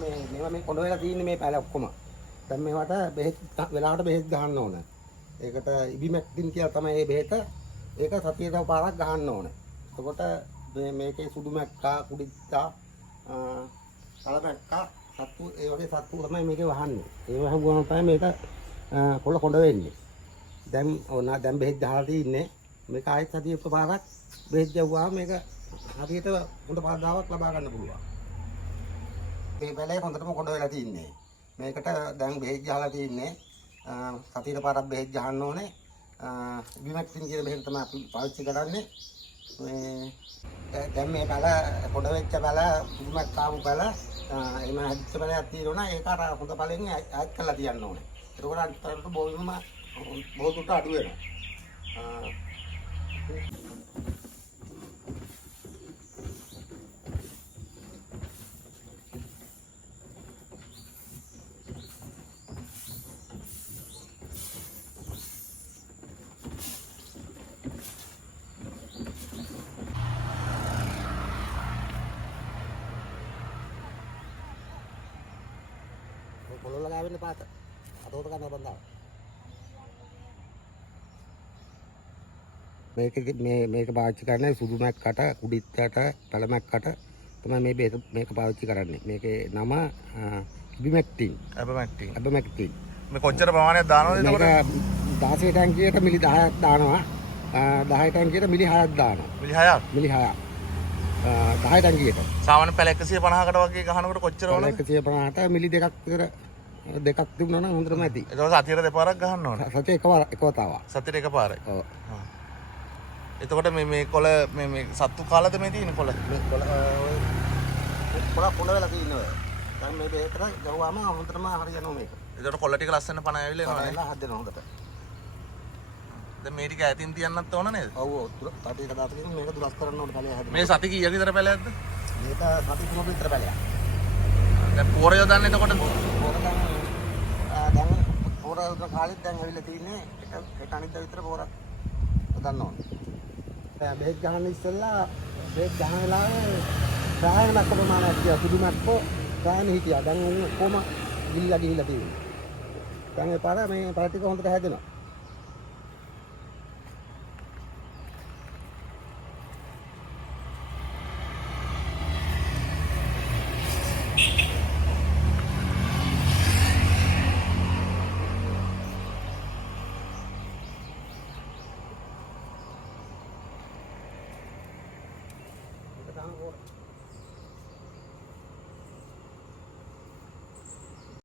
මේවා මේ කොඳ වෙලා තියෙන්නේ මේ පැල ඔක්කොම. දැන් මේවට බෙහෙත් වෙලාවට බෙහෙත් ගහන්න ඕන. ඒකට ඉබිමැක්ටින් කියලා තමයි මේ බෙහෙත. ඒක සතියට පාරක් ගහන්න ඕන. එතකොට මේකේ සුදු මැක්කා, කුඩිත්තා, කලමැක්කා සත්තු ඒ වගේ සත්තු තමයි මේකේ වහන්නේ. ඒ වහුවම තමයි මේක කොඳ වෙන්නේ. දැන් බෙහෙත් ගහලා තින්නේ. මේක ආයෙත් සතියට පාරක් බෙහෙත් ගැව්වාම මේක හරියට හොඳ පාඩාවක් ලබා ගන්න පුළුවන්. මේ පැලේ හොඳටම කොඳ වෙලා තින්නේ. මේකට දැන් බෙහෙත් ගහලා තින්නේ. සතියට පාරක් බෙහෙත් ගහන්න ඕනේ. ඉබිමැක්ටින් කියන බෙහෙත් තමයි අපි පාවිච්චි කරන්නේ. දැන් මේ පැල කොඳ වෙච්ච පැල සුදුමක් කාපු පැල එම හැදිච්ච පැලයක් තියෙනවා. ඒක අර හොඳ පැලෙන් ඈත් කරලා තියන්න ඕනේ. ඒකෝට අන්තරට බොයිම බොහෝ දුරට අඩු වෙනවා. කොළොල්ල ගාවෙන්න පාත අතෝත ගන්න බන්දා මේක පාවිච්චි කරන්නේ සුදු මැක්කට කුඩිත්තට පැලමැක්කට තමයි මේක පාවිච්චි කරන්නේ. මේකේ නම ඉබිමැක්ටින්. ඇබමැක්ටින්. මේ කොච්චර ප්‍රමාණයක් දානවද එතකොට? 16 ටැංකියට මිලි 10ක් දානවා. 10 ටැංකියට මිලි 6ක් දානවා. මිලි 6ක්? මිලි 6ක්. 10 ටැංකියට. සාමාන්‍ය පැල 150කට වගේ ගහනකොට කොච්චර ඕනද? 150ට මිලි දෙකක් තිබුණා නම් හොඳටම ඇති. එතකොට සතියට දෙපාරක් ගහන්න ඕන. සතිය එක වතාවක්. සතියට එකපාරයි. ඔව්. එතකොට මේ කොළ මේ සත්තු කාලද මේ තියෙන කොළ? මේ කොළ වෙලා තියෙනවා. දැන් මේ බේතර ගහුවාම හොඳටම හරියනවා මේක. එතකොට කොළ ටික ලස්සන පණ ඇවිල්ලා එනවා නේද? හදනවා හොඳට. දැන් මේ ටික ඈතින් තියන්නත් ඕන නේද? ඔව් ඔව්. සතිය කතාවකින් මේක දුරස් කරන්න ඕනේ පැලේ හැදෙන්න. මේ සති කීයක විතර පැලයක්ද? මේක සති 3ක විතර පැලයක්. දැන් පෝර යොදන්නේ එතකොට පෝර කාලෙත් දැන් ඇවිල්ලා තියෙන්නේ එක අනිද්දා විතර පෝර යොදන්න ඕනේ. බෙහෙත් ගහන්න ඉස්සෙල්ලා බෙහෙත් ගහන වෙලාවේ ප්‍රායනක් ප්‍රමාණයක් තියා සුදුමත්කෝ ප්‍රායන හිටියා. දැන් කොහොම ගිහිල්ලා තියෙන්නේ. දැන් ඒ පාර මේ පාර ටික හොඳට හැදෙනවා. Kita